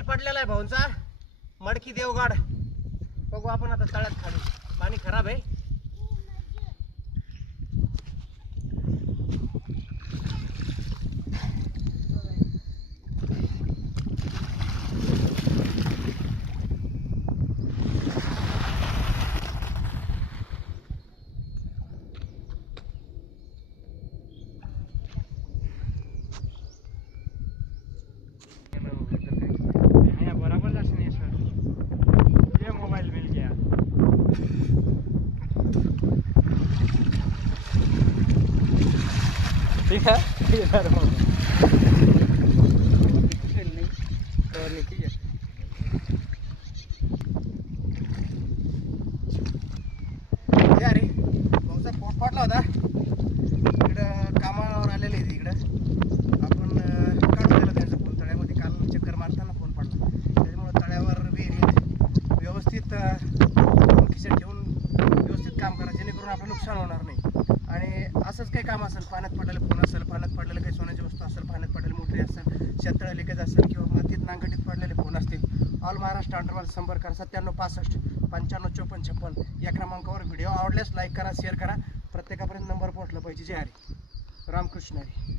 Hotel पडलेला आहे भाऊंचा मडकी देवगड. बघू आपण आता तळ्यात खाली. पाणी खराब आहे. ठीक है अरे भाऊचा पोट फाटला होता. इकडं कामावर आलेले आहे इकडं. आपण काढून दिला त्यांचा फोन तळ्यामध्ये. काल चक्कर मारताना फोन पडला. त्याच्यामुळे तळ्यावर विहिरीत व्यवस्थित खिशात ठेवून व्यवस्थित काम करा जेणेकरून आपलं नुकसान होणार नाही. आणि असंच काही काम असेल, पाण्यात पडलेलं फोन असेल, पाण्यात पडलेलं काही सोन्याची वस्तू असेल, पाण्यात पडलेली मोटरी असेल, शेततळे लिकेज असेल किंवा मातीत नांगटीत पडलेले फोन असतील, ऑल महाराष्ट्र अंडरवाल संपर्क करा 9765 95 54 56 या क्रमांकावर. व्हिडिओ आवडल्यास लाईक करा, शेअर करा. प्रत्येकापर्यंत नंबर पोहोचला पाहिजे. जय हरी. रामकृष्ण हरी.